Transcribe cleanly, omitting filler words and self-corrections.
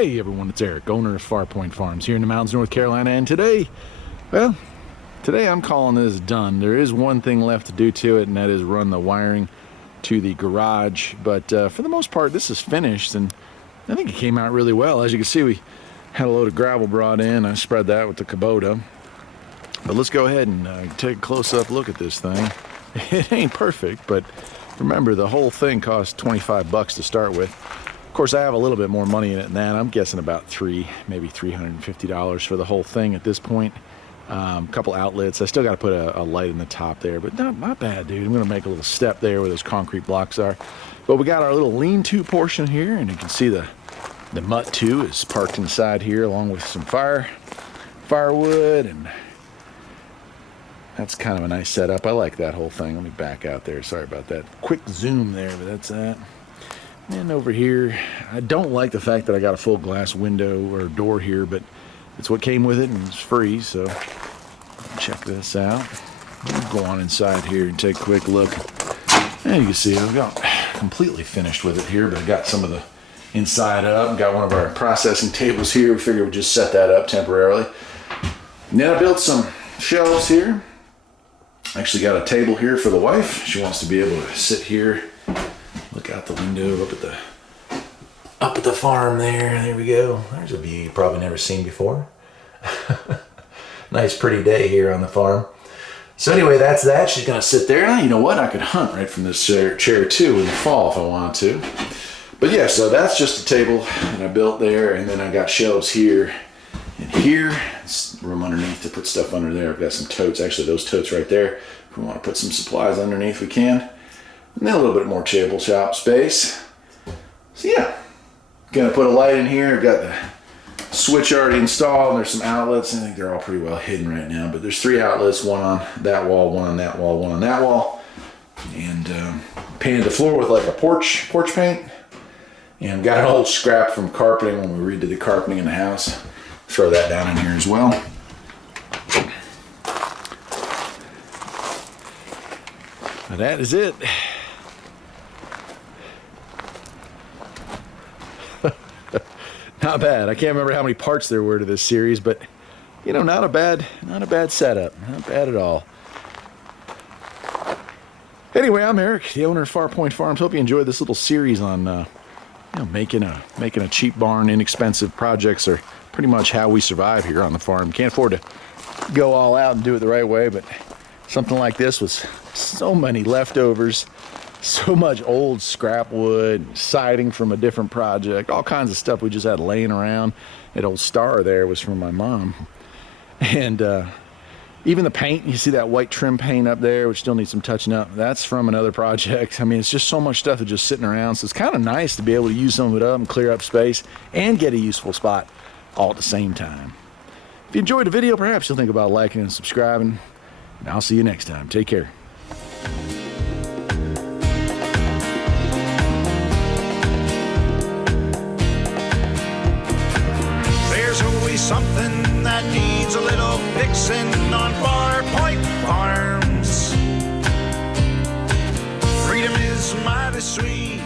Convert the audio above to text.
Hey everyone, it's Eric, owner of Farpoint Farms here in the mountains, North Carolina, and today I'm calling this done. There is one thing left to do to it, and that is run the wiring to the garage, but for the most part this is finished, and I think it came out really well. As you can see, we had a load of gravel brought in. I spread that with the Kubota, but let's go ahead and take a close-up look at this thing. It ain't perfect, but remember, the whole thing cost 25 bucks to start with. Of course, I have a little bit more money in it than that. I'm guessing about maybe $350 for the whole thing at this point. A couple outlets. I still got to put a light in the top there, but not bad, dude. I'm going to make a little step there where those concrete blocks are. But we got our little lean-to portion here, and you can see the mutt too is parked inside here along with some firewood, and that's kind of a nice setup. I like that whole thing. Let me back out there. Sorry about that quick zoom there, but that's that. And over here, I don't like the fact that I got a full glass window or door here, but it's what came with it and it's free, so check this out. We'll go on inside here and take a quick look. And you can see I've got completely finished with it here, but I got some of the inside up. Got one of our processing tables here. We figured we'd just set that up temporarily. And then I built some shelves here. Actually got a table here for the wife. She wants to be able to sit here, look out the window up at the farm there. There we go. There's a view you've probably never seen before. Nice pretty day here on the farm. So anyway, that's that. She's gonna sit there. Now, you know what? I could hunt right from this chair too in the fall if I wanted to. But yeah, so that's just a table that I built there, and then I got shelves here and here. It's room underneath to put stuff under there. I've got some totes, actually those totes right there. If we want to put some supplies underneath, we can. And then a little bit more table shop space. So yeah, gonna put a light in here. I've got the switch already installed, and there's some outlets. I think they're all pretty well hidden right now, but there's 3 outlets, one on that wall, one on that wall, one on that wall. And painted the floor with like a porch paint. And got an old scrap from carpeting when we redid the carpeting in the house. Throw that down in here as well. Now that is it. Not bad. I can't remember how many parts there were to this series, but you know, not a bad setup. Not bad at all. Anyway, I'm Eric, the owner of Farpoint Farms. Hope you enjoyed this little series on making a cheap barn. Inexpensive projects are pretty much how we survive here on the farm. Can't afford to go all out and do it the right way, but something like this with so many leftovers, so much old scrap wood, siding from a different project, all kinds of stuff we just had laying around. That old star there was from my mom. And even the paint, you see that white trim paint up there, which still needs some touching up, that's from another project. I mean, it's just so much stuff that's just sitting around, so it's kind of nice to be able to use some of it up and clear up space and get a useful spot all at the same time. If you enjoyed the video, perhaps you'll think about liking and subscribing, and I'll see you next time. Take care. There's always something that needs a little fixing on Farpoint Farms. Freedom is mighty sweet.